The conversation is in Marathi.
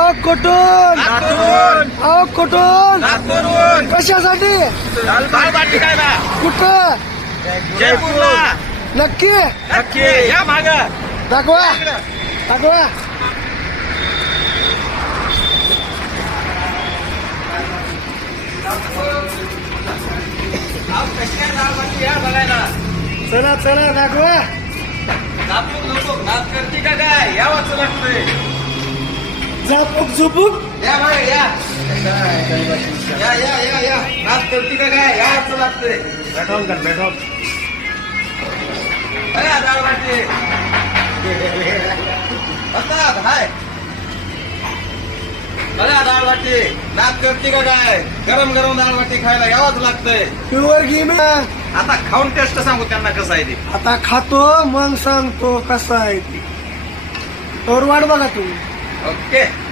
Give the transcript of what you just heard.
कुठून? अहो कुठून? कशासाठी? कुठं? जयपूरला. नक्की? नक्की. या माग. दाखवा. दाखवा. या चला चला दाखवा. नापूक नको. नाच करते का काय? यावंच लागतंय झापूक झुपूक? या बघा या. या या या या. नाच करते का काय? यावंच लागतंय. पेट्रोल कर पेट्रोल अरे डाळ वाटी बसा हाय. बघा डाळ वाटी नाच करते का काय? गरम गरम डाळ वाटी खायला यावंच लागतंय. प्युअर घे आता खाऊन टेस्ट सांगू त्यांना कसं आहे ते. आता खातो मग सांगतो कसा आहे ती. तर वाट बघा तुम्ही. OK